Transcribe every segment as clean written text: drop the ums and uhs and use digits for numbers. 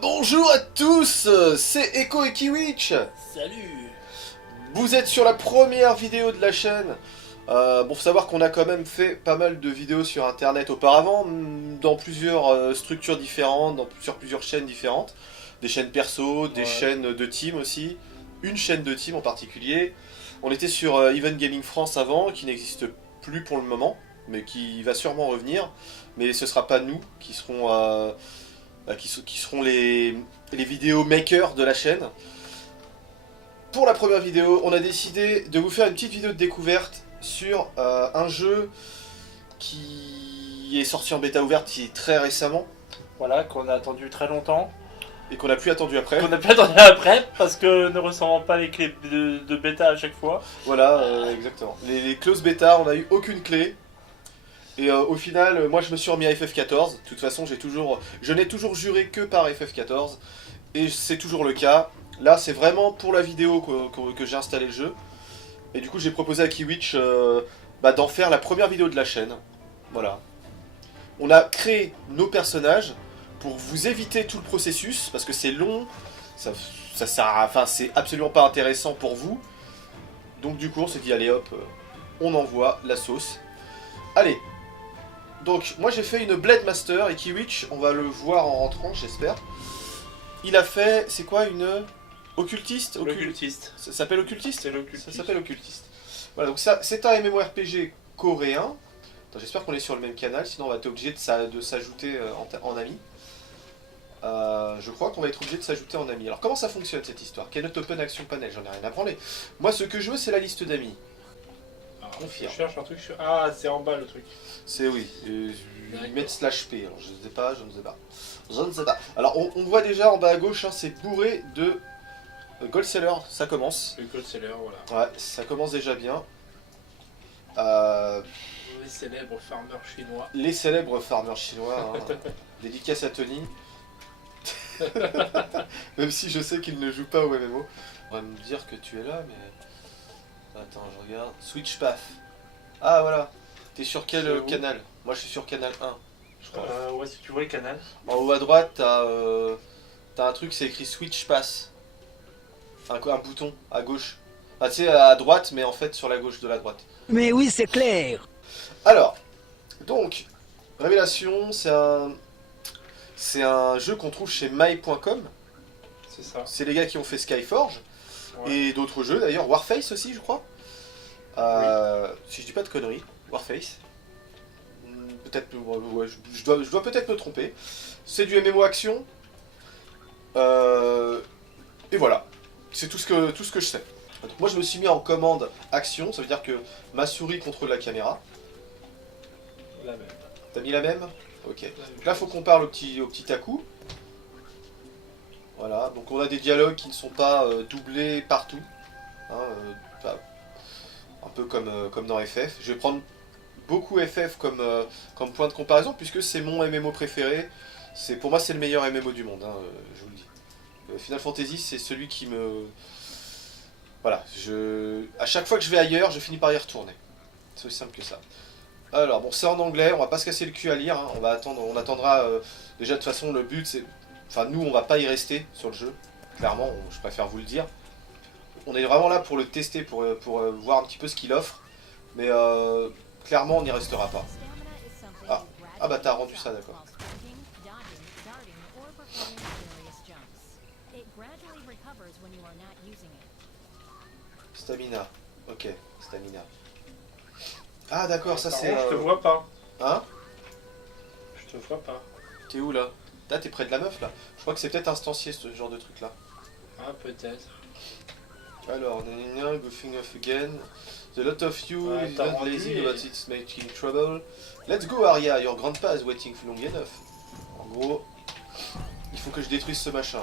Bonjour à tous, c'est Echo et Kiwitch. Salut. Vous êtes sur la première vidéo de la chaîne. Bon, faut savoir qu'on a quand même fait pas mal de vidéos sur internet auparavant, dans plusieurs structures différentes, sur plusieurs chaînes différentes. Des chaînes perso, des chaînes de team aussi, une chaîne de team en particulier. On était sur Even Gaming France avant, qui n'existe plus pour le moment, mais qui va sûrement revenir. Mais ce sera pas nous qui seront... qui seront les vidéos makers de la chaîne. Pour la première vidéo, on a décidé de vous faire une petite vidéo de découverte sur un jeu qui est sorti en bêta ouverte très récemment. Voilà, qu'on a attendu très longtemps. Et qu'on n'a plus attendu après. Qu'on n'a plus attendu après, parce que ne recevant pas les clés de bêta à chaque fois. Voilà, exactement. Les close bêta, on n'a eu aucune clé. Et au final, moi je me suis remis à FF14. De toute façon, je n'ai toujours juré que par FF14. Et c'est toujours le cas. Là, c'est vraiment pour la vidéo que j'ai installé le jeu. Et du coup, j'ai proposé à Kiwitch d'en faire la première vidéo de la chaîne. Voilà. On a créé nos personnages pour vous éviter tout le processus, parce que c'est long, ça sert à, enfin, c'est absolument pas intéressant pour vous. Donc du coup, on s'est dit, allez hop, on envoie la sauce. Allez. Donc, moi j'ai fait une Blade Master, et Kiwitch, on va le voir en rentrant, j'espère. Il a fait, c'est quoi, une occultiste? L'occultiste. Ça s'appelle occultiste? C'est l'occultiste. Ça s'appelle occultiste. Voilà, donc ça, c'est un MMORPG coréen. J'espère qu'on est sur le même canal, sinon on va être obligé de s'ajouter en ami. Je crois qu'on va être obligé de s'ajouter en ami. Alors comment ça fonctionne cette histoire? Cannot open action panel, j'en ai rien à branler. Moi ce que je veux c'est la liste d'amis. Je cherche un truc sur... Ah, c'est en bas le truc. C'est oui, ils mettent /p, alors je ne sais pas, je ne sais pas. Je ne sais pas. Alors on voit déjà en bas à gauche, hein, c'est bourré de gold seller, ça commence. Le gold seller, voilà. Ouais, ça commence déjà bien. Les célèbres farmers chinois. Les célèbres farmers chinois, hein. Dédicace à Tony. Même si je sais qu'il ne joue pas au MMO. On va me dire que tu es là, mais... Attends, je regarde. Switch Path. Ah, voilà. T'es sur quel canal? Moi, je suis sur canal 1, je crois. Ouais, si tu vois le canal. En haut à droite, t'as un truc, c'est écrit Switch Pass. Un bouton à gauche. Ah, tu sais, à droite, mais en fait sur la gauche de la droite. Mais oui, c'est clair. Alors, donc, Révélation, c'est un jeu qu'on trouve chez my.com. C'est ça. C'est les gars qui ont fait Skyforge. Ouais. Et d'autres jeux d'ailleurs, Warface aussi je crois. Oui. Si je dis pas de conneries, Warface. Peut-être, ouais, je dois peut-être me tromper. C'est du MMO action. Et voilà. C'est tout ce que je sais. Donc, moi je me suis mis en commande action, ça veut dire que ma souris contrôle la caméra. La même. T'as mis la même? Ok. Donc là faut qu'on parle au petit Taku. Voilà, donc on a des dialogues qui ne sont pas doublés partout. Hein, un peu comme dans FF. Je vais prendre beaucoup FF comme point de comparaison puisque c'est mon MMO préféré. Pour moi c'est le meilleur MMO du monde, hein, je vous le dis. Final Fantasy c'est celui qui me... Voilà, à chaque fois que je vais ailleurs, je finis par y retourner. C'est aussi simple que ça. Alors bon, c'est en anglais, on va pas se casser le cul à lire, hein. On attendra, déjà de toute façon le but c'est... Enfin nous on va pas y rester sur le jeu, clairement, je préfère vous le dire. On est vraiment là pour le tester, pour voir un petit peu ce qu'il offre, mais clairement on n'y restera pas. Ah bah t'as rendu ça, d'accord. Stamina, ok, stamina. Ah d'accord, ça c'est... Je te vois pas. Hein? Je te vois pas. T'es où là? Là t'es près de la meuf là. Je crois que c'est peut-être instancié ce genre de truc là. Ah, peut-être. Alors, goofing off again. The lot of you Ouais, is t'as not rendu lazy et- but it's making trouble. Let's go Arya, your grandpa is waiting long enough. En gros, il faut que je détruise ce machin.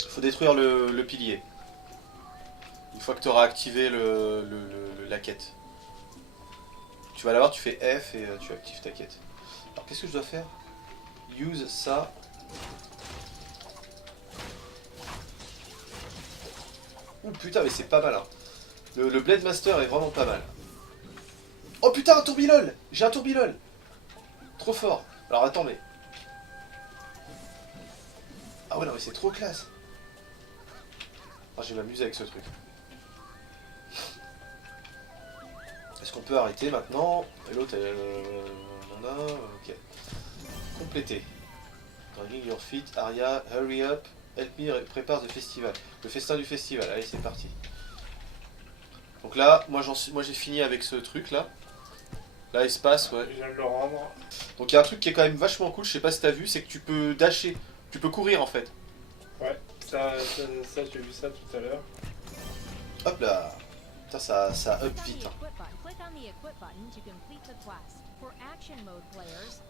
Il faut détruire le pilier. Une fois que tu auras activé la quête. Tu vas l'avoir, tu fais F et tu actives ta quête. Alors qu'est-ce que je dois faire? Use ça. Ouh putain mais c'est pas mal hein. Le Blade Master est vraiment pas mal. Oh putain un tourbilol. J'ai un tourbilol. Trop fort. Alors attends mais... Ah ouais, non, mais c'est trop classe. Ah, je vais m'amuser avec ce truc. Est-ce qu'on peut arrêter maintenant? Et l'autre, ok. Compléter. Dragging your feet, Aria, hurry up, help me, prépare le festival. Le festin du festival, allez c'est parti. Donc là, moi j'ai fini avec ce truc là. Là, espace, ouais. Je viens de le rendre. Donc il y a un truc qui est quand même vachement cool, je sais pas si t'as vu, c'est que tu peux dasher. Tu peux courir en fait. Ouais, ça j'ai vu ça tout à l'heure. Hop là. Putain, ça up vite. Hein.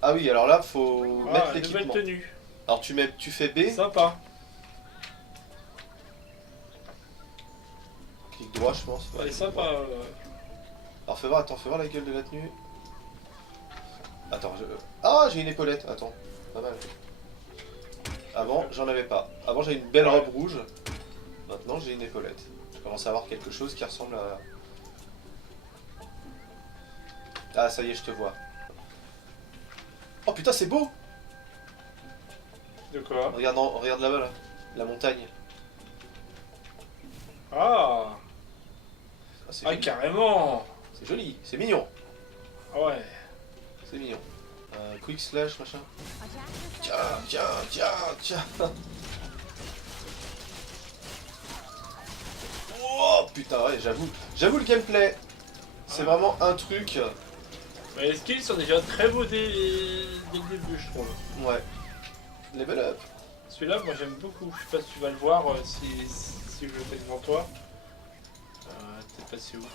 Ah oui, alors là, faut mettre Nouvelle l'équipement. tenue. Alors tu fais B, Sympa. clic droit je pense. Ouais, clic sympa. droit. Alors fais voir la gueule de la tenue. Attends, ah j'ai une épaulette, attends, pas mal. Avant j'en avais pas. Avant j'avais une belle robe rouge. Maintenant j'ai une épaulette. Je commence à avoir quelque chose qui ressemble à... Ah ça y est, je te vois. Oh putain c'est beau. De quoi? Regarde là-bas là, la montagne. Ah, C'est ah joli. carrément. C'est joli, c'est mignon. Ah ouais. C'est mignon. Quick slash machin. Tiens. Oh putain ouais, j'avoue le gameplay. C'est vraiment un truc. Mais les skills sont déjà très beaux dès le début, je trouve. Ouais. Level up. Celui-là, moi j'aime beaucoup. Je sais pas si tu vas le voir si je le fais devant toi. Peut-être pas si ouf.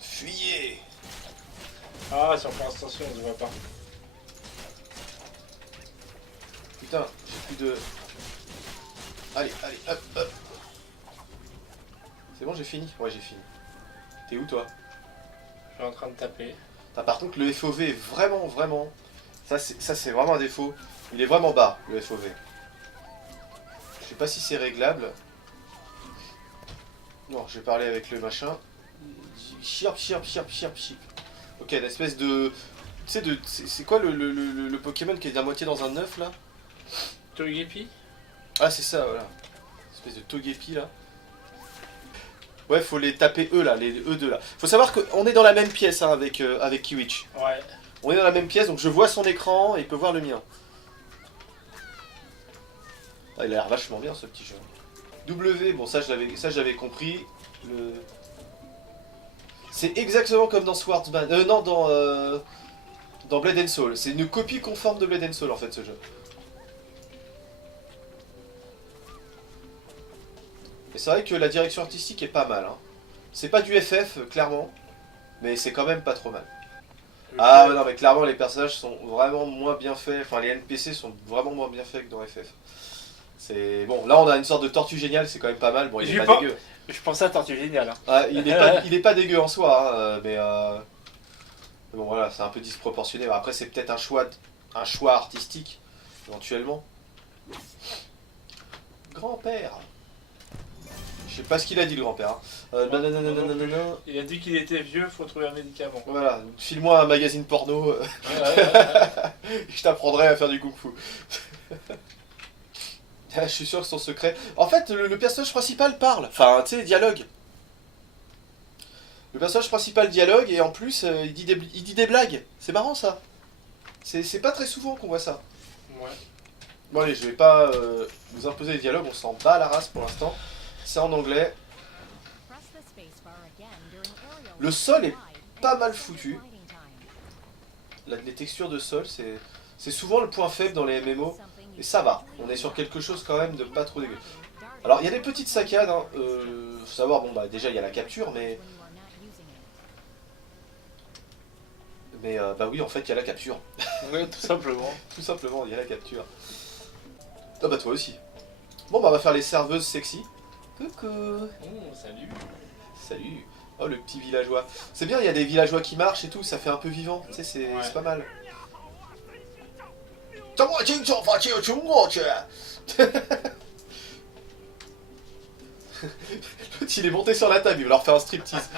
Fuyez. Ah, sur pour l'instation, on se voit pas. Putain, j'ai plus de... Allez, hop. C'est bon, j'ai fini? Ouais, j'ai fini. T'es où toi? Je suis en train de taper. Ah, par contre, le FOV est vraiment... Ça, c'est vraiment un défaut. Il est vraiment bas, le FOV. Je sais pas si c'est réglable. Non, je vais parler avec le machin. Chirp. Ok, une espèce de... Tu sais, c'est quoi le Pokémon qui est à moitié dans un œuf, là? Togepi? Ah, c'est ça, voilà. Une espèce de Togepi, là. Ouais, faut les taper eux, là, les eux deux, là. Faut savoir qu'on est dans la même pièce, hein, avec Kiwitch. Ouais. On est dans la même pièce, donc je vois son écran et il peut voir le mien. Ah, il a l'air vachement bien, ce petit jeu. W, bon, ça j'avais compris. C'est exactement comme dans Swordsman. Non, dans Blade and Soul. C'est une copie conforme de Blade and Soul, en fait, ce jeu. Et c'est vrai que la direction artistique est pas mal. Hein. C'est pas du FF, clairement. Mais c'est quand même pas trop mal. Ah ouais, non, mais clairement, les personnages sont vraiment moins bien faits. Enfin, les NPC sont vraiment moins bien faits que dans FF. C'est... Bon, là, on a une sorte de tortue géniale, c'est quand même pas mal. Bon, il est pas dégueu. Je pensais à Tortue Géniale. Hein. Ah, il est pas dégueu en soi, hein, mais bon, voilà, c'est un peu disproportionné. Après, c'est peut-être un choix artistique, éventuellement. Grand-père. Je sais pas ce qu'il a dit, le grand-père. Hein. Il a dit qu'il était vieux, faut trouver un médicament. Voilà, file-moi un magazine porno, je t'apprendrai à faire du kung-fu. Je suis sûr que son secret... En fait, le personnage principal parle. Enfin, tu sais, dialogue. Le personnage principal dialogue et en plus, il dit des blagues. C'est marrant, ça. C'est pas très souvent qu'on voit ça. Ouais. Bon, allez, je vais pas vous imposer les dialogues. On s'en bat la race pour l'instant. C'est en anglais. Le sol est pas mal foutu. Les textures de sol, c'est souvent le point faible dans les MMO. Et ça va, on est sur quelque chose quand même de pas trop dégueu. Alors il y a des petites saccades, hein. Faut savoir, bon bah déjà il y a la capture, mais bah oui en fait il y a la capture. Ouais, tout simplement. Tout simplement, il y a la capture. Ah bah toi aussi. Bon bah on va faire les serveuses sexy. Coucou. Salut. Salut. Oh le petit villageois. C'est bien, il y a des villageois qui marchent et tout, ça fait un peu vivant, tu sais, c'est pas mal. L'autre il est monté sur la table, il va leur faire un striptease.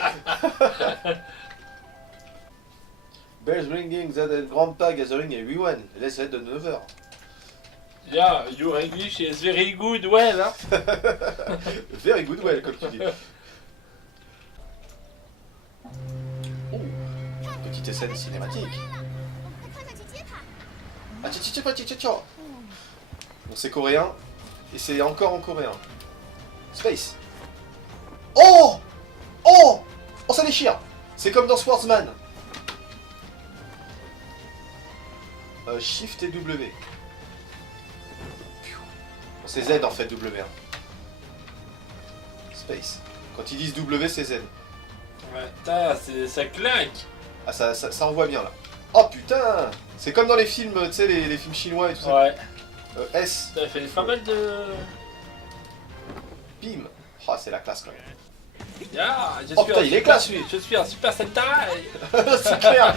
Bells ringing, that grandpa gathering everyone. Let's head on over. Yeah, your English is very good, well, hein. Very good well, comme tu dis. Oh, petite scène cinématique. Ah, bon, c'est coréen, et c'est encore en coréen. Space. Oh Oh Oh, ça déchire. C'est comme dans Swordsman. Shift et W. Bon, c'est Z en fait, W. Hein. Space. Quand ils disent W, c'est Z. Ouais, putain, ça claque. Ah, ça envoie bien là. Oh putain. C'est comme dans les films, tu sais, les films chinois et tout ça. Ouais. S. Ça fait pas mal de... Bim. Oh, c'est la classe quand même. Yeah, Oh putain, il est classe lui. Je suis un Super Sentai. C'est clair.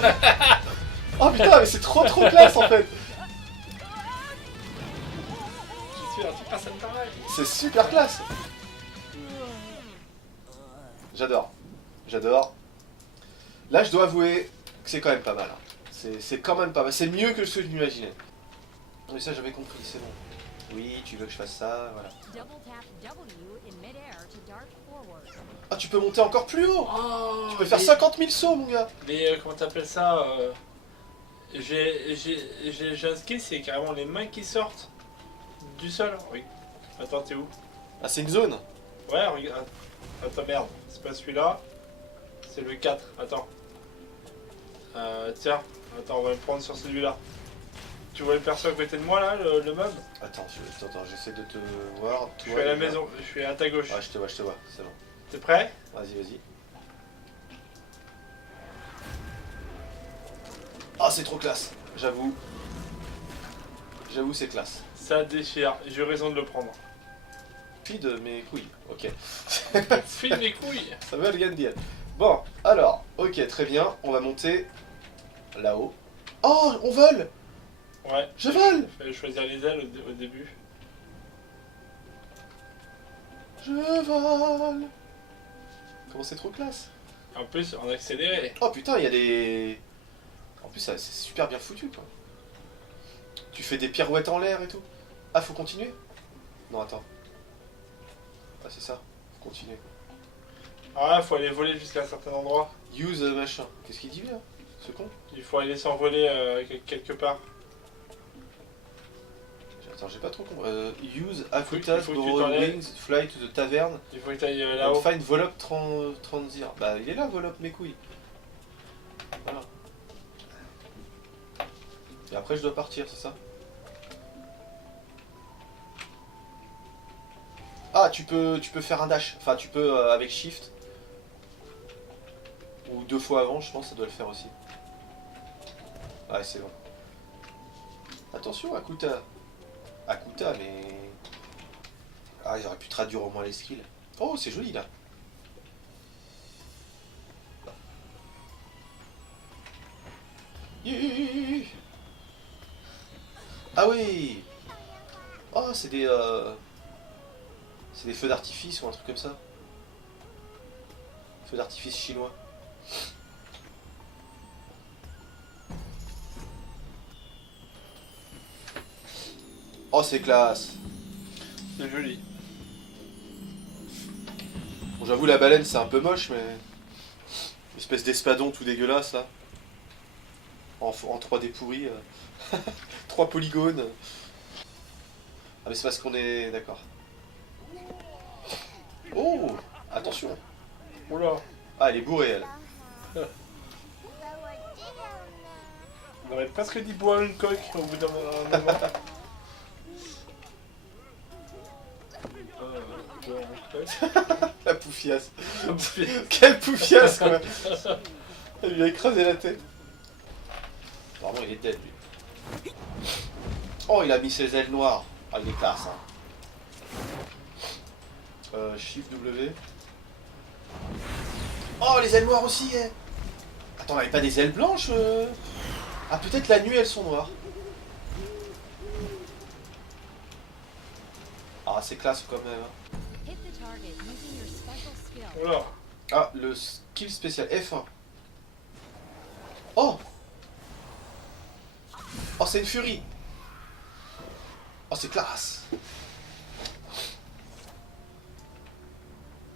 Oh putain, mais c'est trop classe en fait. Je suis un Super Sentai. C'est super classe. J'adore. J'adore. Là, je dois avouer que c'est quand même pas mal. Hein. C'est quand même pas mal. C'est mieux que ce que je m'imaginais. Mais ça, j'avais compris, c'est bon. Oui, tu veux que je fasse ça, voilà. Ah, tu peux monter encore plus haut. Oh, Tu peux faire 50 000 sauts, mon gars. Mais comment t'appelles ça j'ai un skill, c'est carrément les mains qui sortent du sol. Oui. Attends, t'es où? Ah, c'est une zone. Ouais, regarde. Attends, merde. C'est pas celui-là. C'est le 4. Attends. Tiens. Attends, on va le prendre sur celui-là. Tu vois le perso à côté de moi, là, le mob? Attends, j'essaie de te voir. Je suis à la maison. Je suis à ta gauche. Ah, je te vois, c'est bon. T'es prêt? Vas-y. Ah, c'est trop classe. J'avoue, c'est classe. Ça déchire. J'ai eu raison de le prendre. Puis de mes couilles, ok. File mes couilles. Ça veut rien dire. Bon, alors, ok, très bien. On va monter là-haut. Oh, on vole. Ouais. Je vole. Fallait choisir les ailes au début. Je vole. Comment c'est trop classe. En plus, en accéléré. Oh putain, il y a des... En plus, c'est super bien foutu, quoi. Tu fais des pirouettes en l'air et tout. Ah, faut continuer? Non, attends. Ah, c'est ça. Faut continuer. Ah, faut aller voler jusqu'à un certain endroit. Use machin. Qu'est-ce qu'il dit, là, ce con? Il faut aller s'envoler quelque part. Attends, j'ai pas trop compris. Use Akutas, il faut que tu borrow t'enlèves. wings, fly to the tavern, Il faut que tu ailles and là-haut. find Volop Tranzir. Bah, il est là, Volop, mes couilles. Voilà. Et après, je dois partir, c'est ça? Ah, tu peux faire un dash. Enfin, tu peux avec Shift. Ou 2 fois avant, je pense, ça doit le faire aussi. Ouais, c'est bon. Attention, Akuta. Akuta, mais... Ah, ils auraient pu traduire au moins les skills. Oh, c'est joli, là. Ah oui. Oh, c'est des... C'est des feux d'artifice ou un truc comme ça. Feux d'artifice chinois. Oh, c'est classe. C'est joli. Bon, j'avoue, la baleine, c'est un peu moche, mais... Espèce d'espadon tout dégueulasse, là. En 3D pourri. 3 polygones. Ah, mais c'est parce qu'on est... D'accord. Oh, attention. Oula. Ah, elle est bourrée, elle. On aurait presque dit boire une coque au bout d'un moment. Boire une coque. La poufiasse. Quelle poufiasse, quoi. Elle lui a écrasé la tête. Vraiment, il est dead, lui. Oh, il a mis ses ailes noires. Ah, il est classe, hein. Shift W. Oh, les ailes noires aussi, eh. Attends, on avait pas des ailes blanches Ah, peut-être la nuit, elles sont noires. Ah, c'est classe quand même. Hein. Oula. Ah, le skill spécial F1. Oh. Oh, c'est une furie. Oh, c'est classe.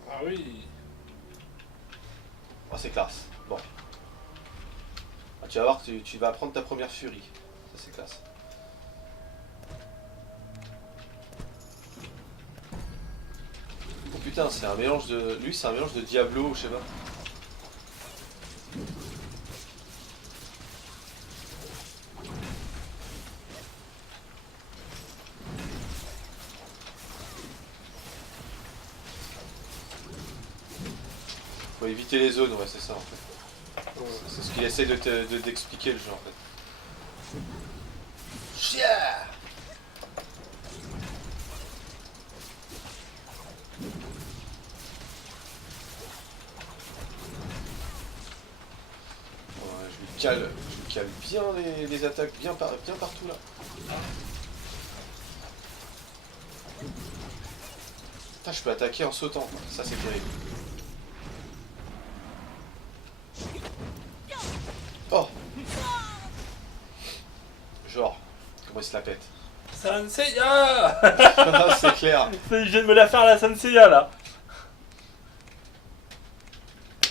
Ah oui. Oh, c'est classe. Bon. Ah, tu vas voir que tu vas apprendre ta première furie. Ça, c'est classe. Oh putain, c'est un mélange de... Lui, c'est un mélange de Diablo ou je sais pas. Faut éviter les zones, ouais, c'est ça en fait. C'est ce qu'il essaie d'expliquer le jeu en fait. Yeah. Ouais, je lui cale bien les attaques, bien partout là. Putain, je peux attaquer en sautant, quoi. Ça c'est terrible. Oh. Genre, comment il se la pète. Senseiya. C'est clair. Je viens de me la faire la Senseiya là.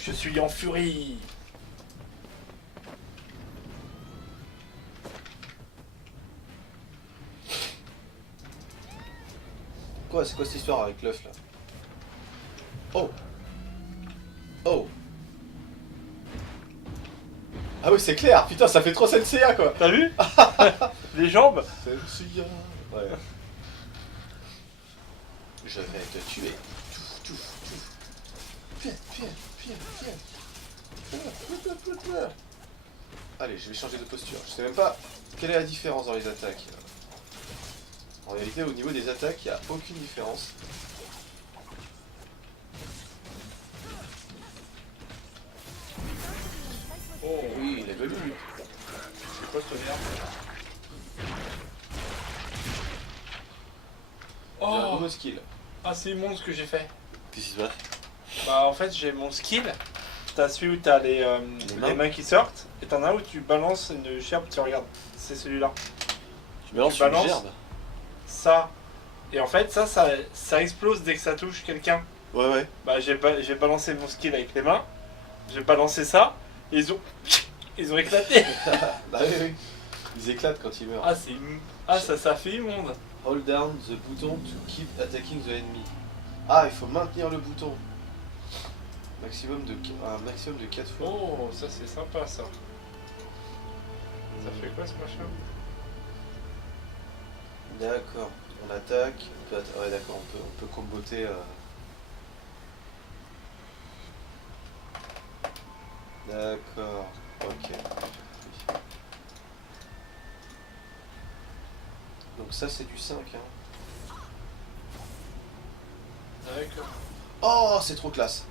Je suis en furie. Quoi, c'est quoi cette histoire avec l'œuf là? Oh. Oh. Ah oui, c'est clair, putain, ça fait trop Senseiya quoi. T'as vu? Les jambes. Senseiya. Ouais. Je vais te tuer. Viens. Allez, je vais changer de posture. Je sais même pas quelle est la différence dans les attaques. En réalité, au niveau des attaques, il n'y a aucune différence. Oh Oui, il est venu. c'est quoi cette merde? J'ai un Oh nouveau skill. ah c'est immonde ce que j'ai fait. Qu'est-ce qui se passe? Bah en fait j'ai mon skill. T'as celui où t'as les mains qui sortent et t'en as un où tu balances une gerbe, tu regardes. C'est celui-là. Tu balances Tu une balances. gerbe? Ça. Et en fait ça explose dès que ça touche quelqu'un. Ouais. Bah j'ai balancé mon skill avec les mains. J'ai balancé ça. Et ils ont éclaté. Bah oui. Ils éclatent quand ils meurent. Ah ça fait immonde. Hold down the button to keep attacking the enemy. Ah, il faut maintenir le bouton. Un maximum de 4 fois. Oh ça c'est sympa ça. Ça fait quoi ce machin? D'accord. On attaque. Ouais, d'accord, on peut comboter. D'accord. Ok. Donc ça c'est du 5 hein. D'accord. Oh, c'est trop classe.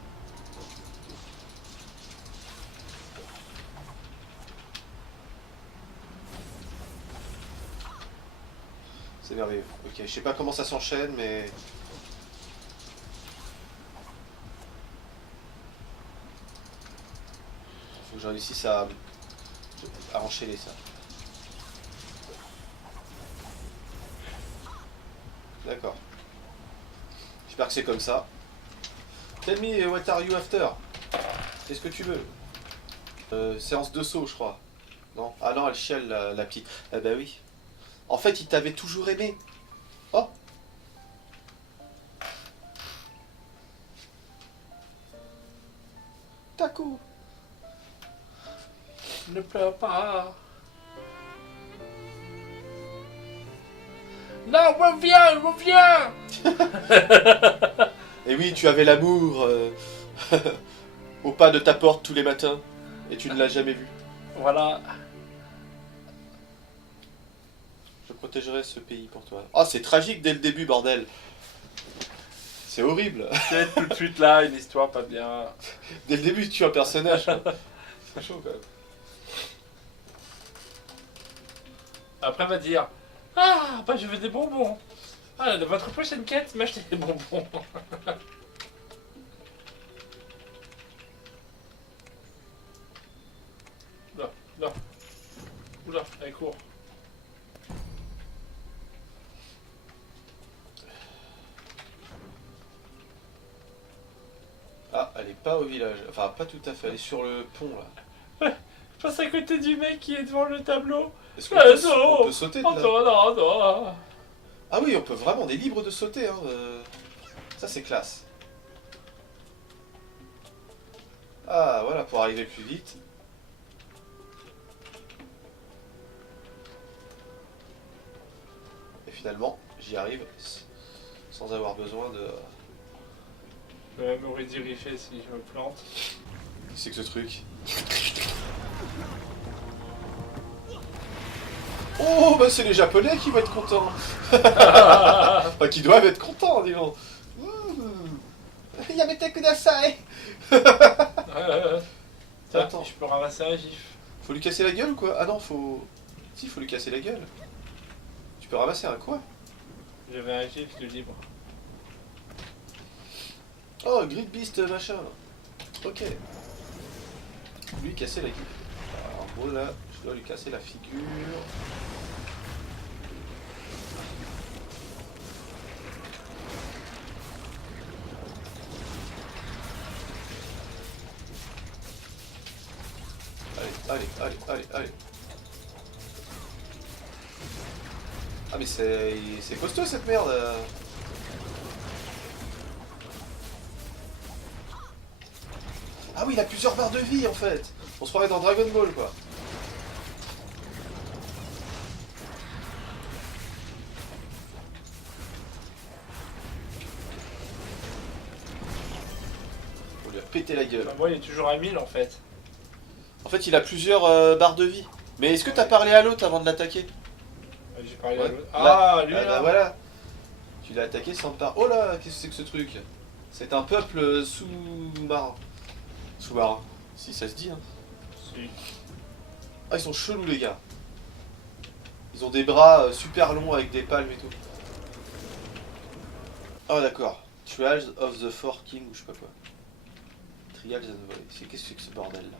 C'est merveilleux. Ok, je sais pas comment ça s'enchaîne, mais... Faut que j'en réussisse à enchaîner ça. D'accord. J'espère que c'est comme ça. Tell me what are you after? Qu'est-ce que tu veux? Séance de saut, je crois. Non? Ah non, elle chiale la petite. Ah bah oui. En fait, il t'avait toujours aimé. Oh! Taco! Ne pleure pas. Non, reviens. Et oui, tu avais l'amour au pas de ta porte tous les matins, et tu ne l'as jamais vu. Voilà. Je protégerai ce pays pour toi. Oh, c'est tragique dès le début, bordel. C'est horrible. C'est tout de suite là, une histoire pas bien. Dès le début, tu tues un personnage. Quoi. C'est chaud quand même. Après, elle va dire ah, bah je veux des bonbons. Ah, de votre prochaine quête, m'achetez des bonbons. Là. Oula, elle court. pas au village. Enfin, pas tout à fait. Elle est sur le pont, là. Je passe à côté du mec qui est devant le tableau. Est-ce qu'on Non. on peut sauter de là? Non. Ah oui, on peut vraiment. On est libre de sauter, hein. Ça, c'est classe. Ah, voilà, pour arriver plus vite. Et finalement, j'y arrive sans avoir besoin de... Je vais me rediriger si je me plante. C'est que ce truc. Oh, bah c'est les Japonais qui vont être contents. Enfin, qui doivent être contents, dis donc. Yamete kudasai. Tiens, Attends. je peux ramasser un gif. Faut lui casser la gueule ou quoi? Ah non, faut... Si, faut lui casser la gueule. Tu peux ramasser un quoi? J'avais un gif de libre. Oh, Grid Beast machin. Ok. Lui casser la gueule. Alors, en gros là, je dois lui casser la figure. Allez. Ah mais c'est costaud cette merde. Ah oui, il a plusieurs barres de vie en fait. On se croirait dans Dragon Ball quoi. On lui a pété la gueule. Enfin, moi, il est toujours à 1000 en fait. En fait, il a plusieurs barres de vie. Mais est-ce que t'as parlé à l'autre avant de l'attaquer? J'ai parlé à Ouais. l'autre. Là. Ah, lui Ah, là. bah voilà. Tu l'as attaqué sans te par... Oh là, qu'est-ce que c'est que ce truc? C'est un peuple sous-marin. Sous-marin. Si ça se dit, hein. Si. Ah, ils sont chelous les gars. Ils ont des bras super longs avec des palmes et tout. Ah d'accord. Trials of the Four Kings ou je sais pas quoi. Trials and Volley. Qu'est-ce que c'est que ce bordel là?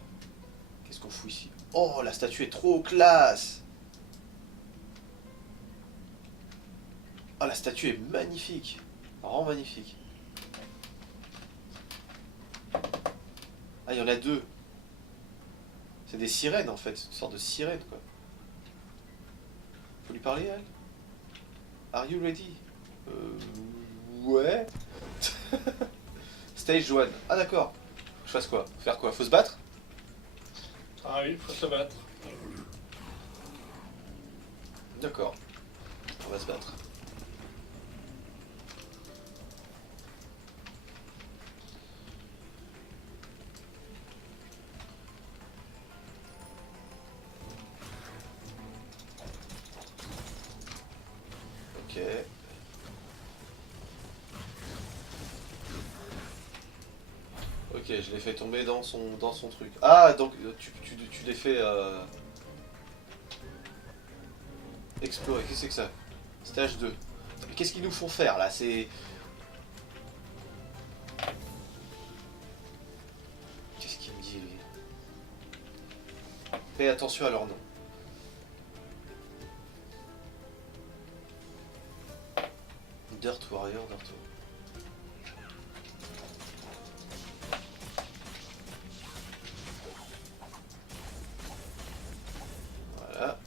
Qu'est-ce qu'on fout ici? Oh, la statue est trop classe! Oh, la statue est magnifique. Vraiment magnifique. Ah, il y en a deux. C'est des sirènes en fait. C'est une sorte de sirène quoi. Faut lui parler elle? Are you ready? Ouais. Stage 1. Ah d'accord. Je fasse quoi? Faire quoi? Faut se battre? Ah oui, faut se battre. D'accord. On va se battre. Ok. Ok, je l'ai fait tomber dans son truc. Ah, donc tu l'as fait explorer. Qu'est-ce que c'est que ça? Stage 2. Mais qu'est-ce qu'ils nous font faire là? C'est... Qu'est-ce qu'il me dit lui? Fais attention à leur nom. Dirt Warrior, Dirt Warrior. Voilà.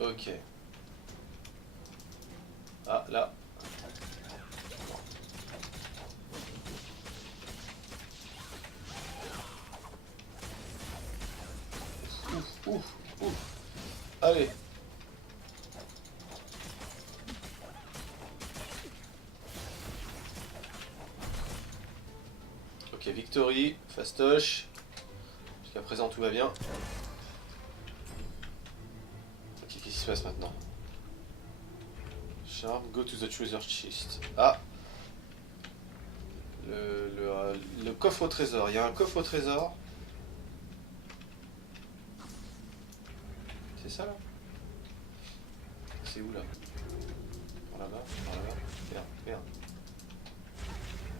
Ok. Ah, là. Ouf. Allez. Ok, victory, fastoche. Jusqu'à présent tout va bien. Ok, qu'est-ce qui se passe maintenant? Charm, go to the treasure chest. Ah. Le coffre au trésor. Il y a un coffre au trésor. C'est ça là? C'est où là? Par là-bas, par là-bas. Merde.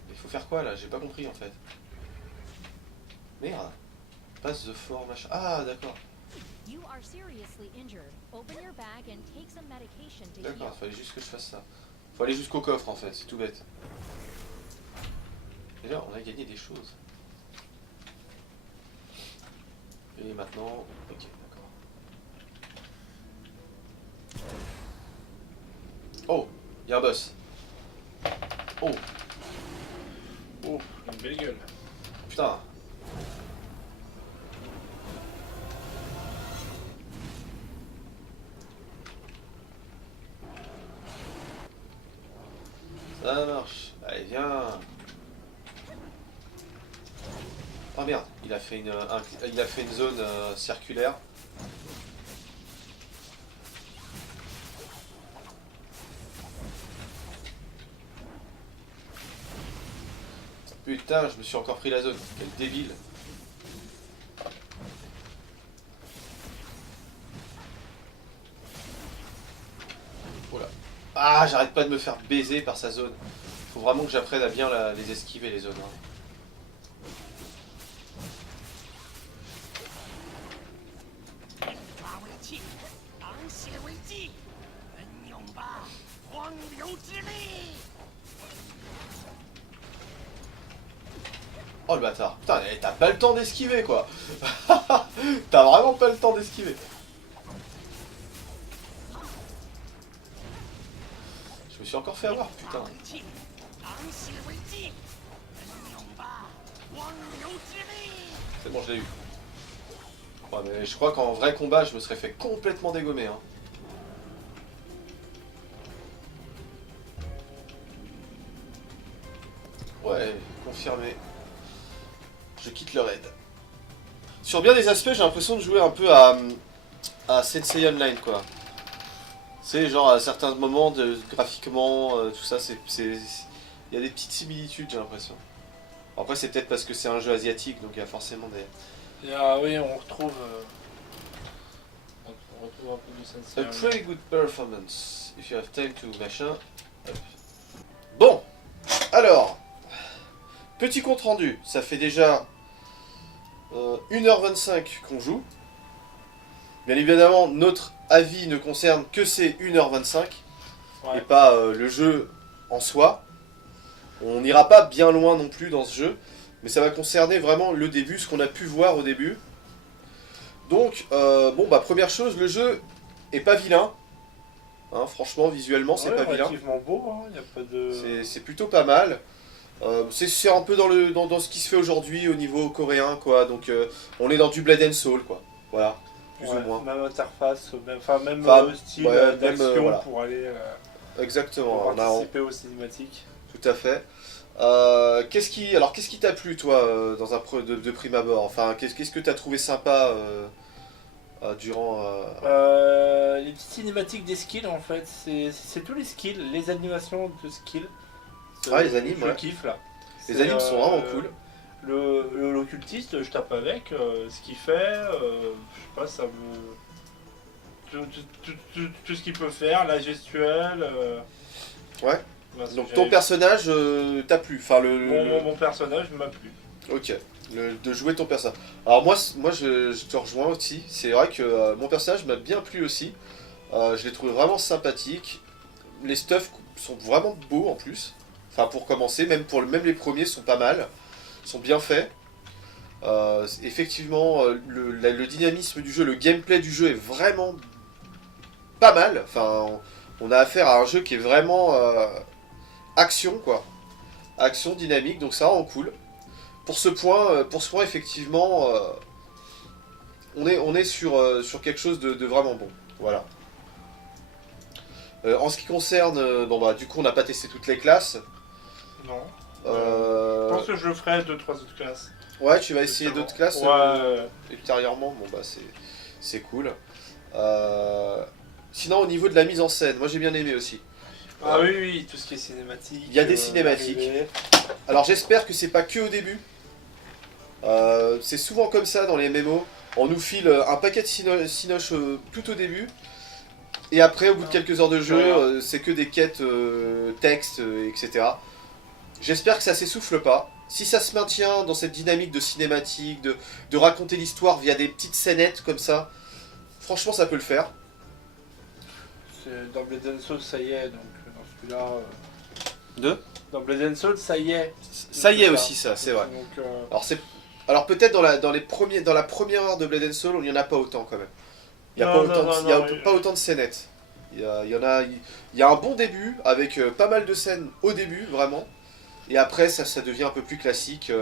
Il faut faire quoi là? J'ai pas compris en fait. Merde. Pass the fort, machin. Ah, d'accord. You are seriously injured. Open your bag and take some medication to heal. D'accord, fallait juste que je fasse ça. Faut aller jusqu'au coffre en fait, c'est tout bête. Et là, on a gagné des choses. Et maintenant... Ok, d'accord. Oh, il y a un boss. Oh. Oh, une belle gueule. Putain. Ça marche. Allez, viens. Oh merde, il a fait une zone circulaire. Putain, je me suis encore pris la zone. Quel débile. Voilà. Ah, j'arrête pas de me faire baiser par sa zone. Faut vraiment que j'apprenne à bien les esquiver les zones. Hein. Oh le bâtard. Putain, t'as pas le temps d'esquiver quoi. T'as vraiment pas le temps d'esquiver. Je me suis encore fait avoir, putain. C'est bon, je l'ai eu. Ouais, mais je crois qu'en vrai combat, je me serais fait complètement dégommer. Hein. Ouais, confirmé. Je quitte le raid. Sur bien des aspects, j'ai l'impression de jouer un peu à Sensei Online, quoi. C'est genre à certains moments, graphiquement, tout ça, il y a des petites similitudes, j'ai l'impression. Après, c'est peut-être parce que c'est un jeu asiatique, donc il y a forcément des... Et, ah oui, on retrouve un peu du Sensei. A pretty good performance, if you have time to machin. Hop. Bon, alors, petit compte rendu, ça fait déjà 1h25 qu'on joue. Bien évidemment, notre avis ne concerne que ces 1h25 Ouais. et pas le jeu en soi. On n'ira pas bien loin non plus dans ce jeu, mais ça va concerner vraiment le début, ce qu'on a pu voir au début. Donc, bon, bah première chose, le jeu est pas vilain. Hein, franchement, visuellement, c'est pas vilain. Relativement beau, hein, y a pas de... C'est plutôt pas mal. C'est un peu dans ce qui se fait aujourd'hui au niveau coréen, quoi. Donc, on est dans du Blade and Soul, quoi. Voilà, plus ou moins. Même interface, même style ouais, d'action voilà. pour aller Exactement. pour On a, participer aux cinématiques. tout à fait. Qu'est-ce qui t'a plu, toi, dans de prime abord? Enfin, qu'est-ce que t'as trouvé sympa durant... Les petites cinématiques des skills, en fait, c'est tous les skills, les animations de skills. Ah, les animes, je ouais. kiffe là. Les animes sont vraiment cool. L'occultiste, je tape avec, ce qu'il fait, je sais pas, ça me... Tout ce qu'il peut faire, la gestuelle... Ouais. bah, ce Donc que ton j'avais- personnage t'a plu, enfin Mon personnage m'a plu. Ok, de jouer ton personnage. Alors moi je te rejoins aussi, c'est vrai que mon personnage m'a bien plu aussi. Je l'ai trouvé vraiment sympathique. Les stuffs sont vraiment beaux en plus. Enfin pour commencer, même les premiers sont pas mal, sont bien faits. Effectivement, le dynamisme du jeu, le gameplay du jeu est vraiment pas mal. Enfin, on a affaire à un jeu qui est vraiment action, quoi. Action dynamique, donc ça rend cool. Pour ce point, effectivement, on est sur quelque chose de vraiment bon. Voilà. En ce qui concerne, bon bah du coup on n'a pas testé toutes les classes. Non. Euh, Je pense que je le ferai 2-3 autres classes. Ouais, tu vas essayer d'autres classes Ouais. ultérieurement. Bon bah c'est cool. Sinon au niveau de la mise en scène, moi j'ai bien aimé aussi. Ah oui, oui, tout ce qui est cinématique. Il y a des cinématiques. arrivé. Alors j'espère que c'est pas que au début. C'est souvent comme ça dans les MMO. On nous file un paquet de cinoches tout au début. Et après, au bout de quelques heures de jeu, c'est que des quêtes texte, etc. J'espère que ça s'essouffle pas. Si ça se maintient dans cette dynamique de cinématique, de raconter l'histoire via des petites scénettes comme ça, franchement ça peut le faire. Dans Blade and Soul, ça y est, donc dans celui-là. Deux. Dans Blade and Soul, ça y est. Ça y est aussi ça, c'est vrai. Donc, Alors peut-être dans la première heure de Blade and Soul, il n'y en a pas autant quand même. Il n'y a, Non, pas, autant non, de, il y a non, pas autant de scénettes. Il y a un bon début avec pas mal de scènes au début, vraiment. Et après, ça devient un peu plus classique.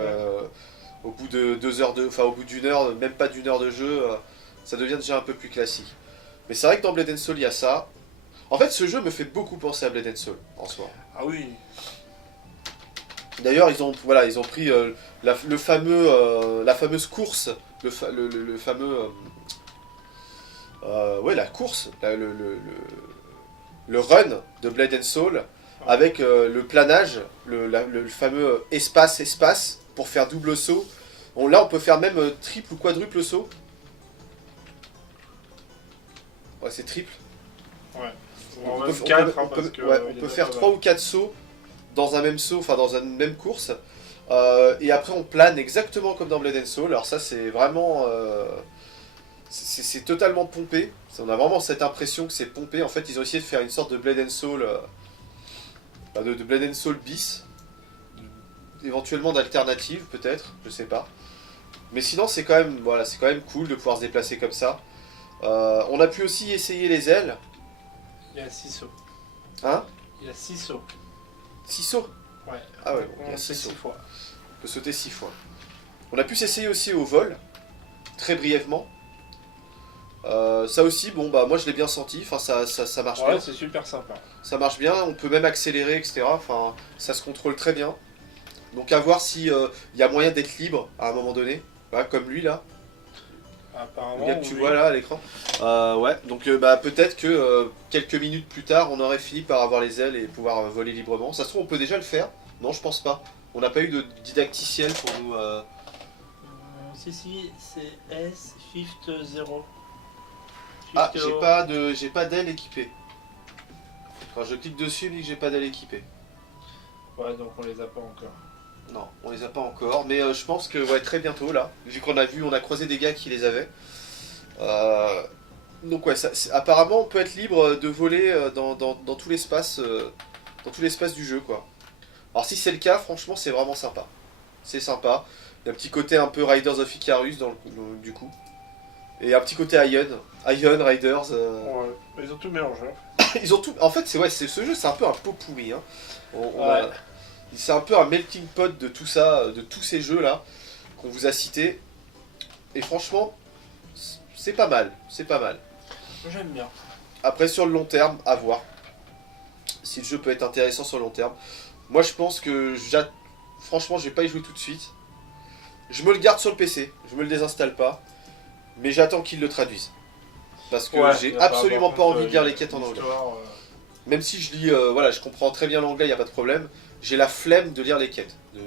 Au bout de 2 heures au bout d'une heure, même pas d'une heure de jeu, ça devient déjà un peu plus classique. Mais c'est vrai que dans Blade and Soul, il y a ça. En fait, ce jeu me fait beaucoup penser à Blade and Soul, en soi. Ah oui. D'ailleurs, ils ont pris la fameuse course, le fameux... la course, le run de Blade and Soul, avec le planage, le fameux espace, pour faire double saut. Là, on peut faire même triple ou quadruple saut. Ouais, c'est triple. Ouais. On peut, peut, 4, on peut- ouais, on peut faire 3 ou 4 sauts dans un même saut, enfin dans une même course. Et après, on plane exactement comme dans Blade and Soul. Alors ça, c'est vraiment... c'est totalement pompé. On a vraiment cette impression que c'est pompé. En fait, ils ont essayé de faire une sorte de Blade and Soul... de Blade and Soul bis. Éventuellement d'alternative, peut-être. Je sais pas. Mais sinon, c'est quand même cool de pouvoir se déplacer comme ça. On a pu aussi essayer les ailes. Il y a 6 sauts. Hein? Il y a 6 sauts. 6 sauts. Ouais. Ah ouais, il y a On 6 fait sauts. 6 fois. On peut sauter 6 fois. On a pu s'essayer aussi au vol, très brièvement. Ça aussi, bon bah moi je l'ai bien senti, enfin ça marche Ouais, bien. c'est super sympa. Ça marche bien, on peut même accélérer, etc. Enfin, ça se contrôle très bien. Donc à voir si il y a moyen d'être libre à un moment donné. Voilà, comme lui là, Apparemment. le gars que tu oui. vois là à l'écran. Ouais, donc bah peut-être que quelques minutes plus tard, on aurait fini par avoir les ailes et pouvoir voler librement. Ça se trouve, on peut déjà le faire. Non, je pense pas. On n'a pas eu de didacticiel pour nous. Si, c'est S Shift 0. Ah, j'ai pas d'aile équipée. Quand je clique dessus, il me dit que j'ai pas d'aile équipée. Ouais, donc on les a pas encore. Non, on les a pas encore, mais je pense que ouais, très bientôt là, vu qu'on a croisé des gars qui les avaient. Donc ouais, apparemment on peut être libre de voler dans tout l'espace du jeu quoi. Alors si c'est le cas, franchement c'est vraiment sympa. C'est sympa. Il y a un petit côté un peu Riders of Icarus du coup. Et un petit côté Ion Riders. Ouais, ils ont tout mélangé. Ils ont tout. En fait, ce jeu, c'est un peu un pot pourri. Hein. Ouais. C'est un peu un melting pot de tout ça, de tous ces jeux là qu'on vous a cités. Et franchement, c'est pas mal. C'est pas mal. J'aime bien. Après, sur le long terme, à voir. Si le jeu peut être intéressant sur le long terme. Moi, je pense que franchement, je vais pas y jouer tout de suite. Je me le garde sur le PC. Je me le désinstalle pas. Mais j'attends qu'ils le traduisent. Parce que j'ai absolument pas envie de lire les quêtes en anglais. Même si je lis, je comprends très bien l'anglais, y a pas de problème. J'ai la flemme de lire les quêtes. De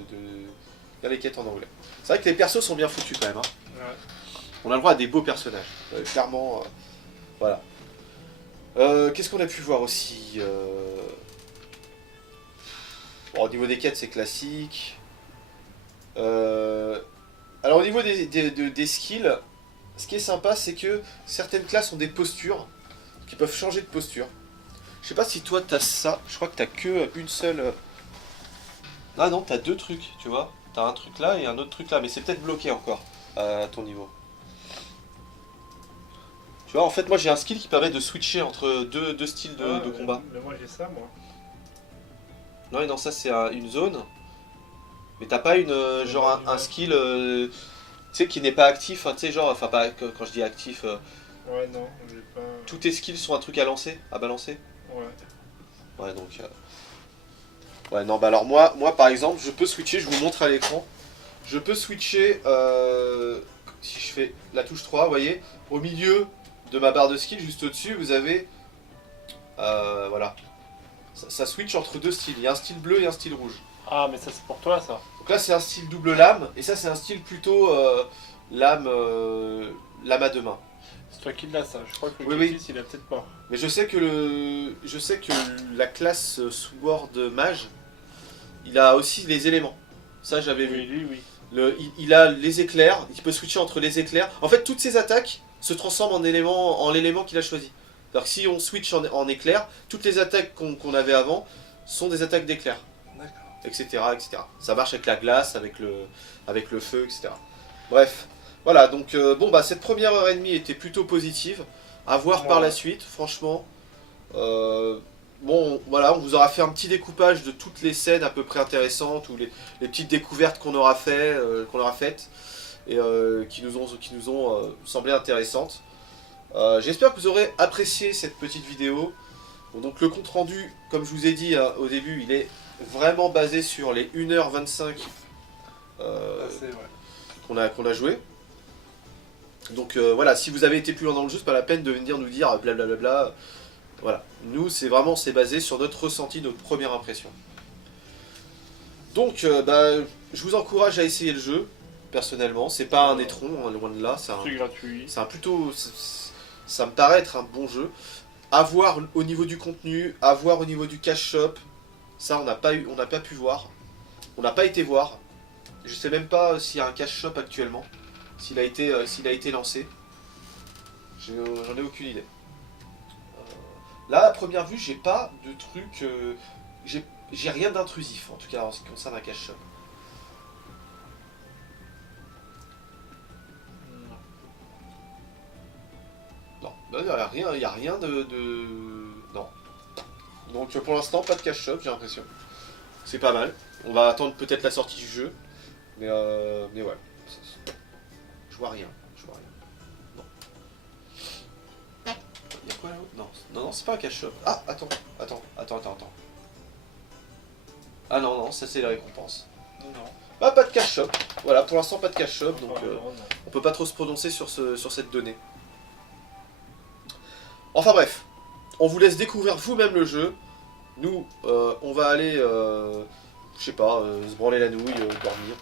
lire les quêtes en anglais. C'est vrai que les persos sont bien foutus quand même. Hein. Ouais. On a le droit à des beaux personnages. Clairement, voilà. Qu'est-ce qu'on a pu voir aussi Bon, au niveau des quêtes, c'est classique. Alors au niveau des skills, ce qui est sympa, c'est que certaines classes ont des postures qui peuvent changer de posture. Je sais pas si toi t'as ça, je crois que t'as que une seule... Ah non, t'as 2 trucs, tu vois. T'as un truc là et un autre truc là, mais c'est peut-être bloqué encore à ton niveau. Tu vois, en fait, moi j'ai un skill qui permet de switcher entre deux styles de combat. Mais moi j'ai ça, moi. Non, et non, ça c'est une zone. Mais t'as pas un skill tu sais, qui n'est pas actif, hein, tu sais, genre, enfin, pas, quand je dis actif, Ouais, non, j'ai pas. tous tes skills sont un truc à lancer, à balancer. Ouais. Ouais, donc. Ouais, non, bah alors moi par exemple, je peux switcher, je vous montre à l'écran. Je peux switcher, si je fais la touche 3, vous voyez, au milieu de ma barre de skill, juste au-dessus, vous avez. Voilà. Ça switch entre 2 styles. Il y a un style bleu et un style rouge. Ah, mais ça c'est pour toi, ça. Donc là, c'est un style double lame, et ça, c'est un style plutôt lame à 2 mains. C'est toi qui l'as, ça. Je crois que le Oui, Cultiste, il a peut-être pas. Mais je sais que la classe Sword Mage, il a aussi les éléments. Ça, j'avais vu. Oui, lui, oui. Il a les éclairs, il peut switcher entre les éclairs. En fait, toutes ses attaques se transforment en l'élément qu'il a choisi. Alors que si on switch en éclair, toutes les attaques qu'on avait avant sont des attaques d'éclair, D'accord. etc., etc. Ça marche avec la glace, avec le feu, etc. Bref, voilà, donc bon, bah cette première heure et demie était plutôt positive. À voir par Ouais. la suite, franchement. Bon, voilà, on vous aura fait un petit découpage de toutes les scènes à peu près intéressantes, ou les petites découvertes qu'on aura faites, et qui nous ont semblé intéressantes. J'espère que vous aurez apprécié cette petite vidéo. Bon, donc le compte rendu, comme je vous ai dit au début, il est vraiment basé sur les 1h25 C'est vrai. qu'on a joué. Donc voilà, si vous avez été plus loin dans le jeu, c'est pas la peine de venir nous dire blablabla. Voilà, nous c'est basé sur notre ressenti, notre première impression. Donc bah, je vous encourage à essayer le jeu, personnellement. C'est pas un étron, hein, loin de là, C'est gratuit. c'est un plutôt... Ça me paraît être un bon jeu. À voir au niveau du contenu, à voir au niveau du cash shop. Ça, on n'a pas pu voir. On n'a pas été voir. Je sais même pas s'il y a un cash shop actuellement. S'il a été lancé. J'en ai aucune idée. Là, à première vue, j'ai pas de truc... j'ai rien d'intrusif, en tout cas en ce qui concerne un cash shop. Non, il n'y a rien de... Non. Donc pour l'instant, pas de cash shop, j'ai l'impression. C'est pas mal. On va attendre peut-être la sortie du jeu. Mais ouais. Je vois rien. Non. Il y a quoi là-haut? Non, c'est pas un cash shop. Ah, attends. Ah non, ça c'est la récompense. Non. Ah, pas de cash shop. Voilà, pour l'instant pas de cash shop, donc Non. on peut pas trop se prononcer sur cette donnée. Enfin bref, on vous laisse découvrir vous-même le jeu. Nous, on va aller, je sais pas, se branler la nouille, dormir,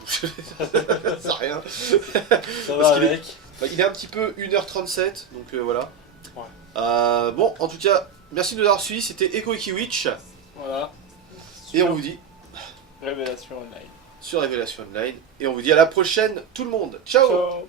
ça rien. Ça Parce va qu'il est- avec. Il est un petit peu 1h37, donc voilà. Ouais. Bon, en tout cas, merci de nous avoir suivis, c'était Echo Witch, Voilà. et on vous dit Révélation online. sur Révélation Online, et on vous dit à la prochaine tout le monde, ciao. Ciao.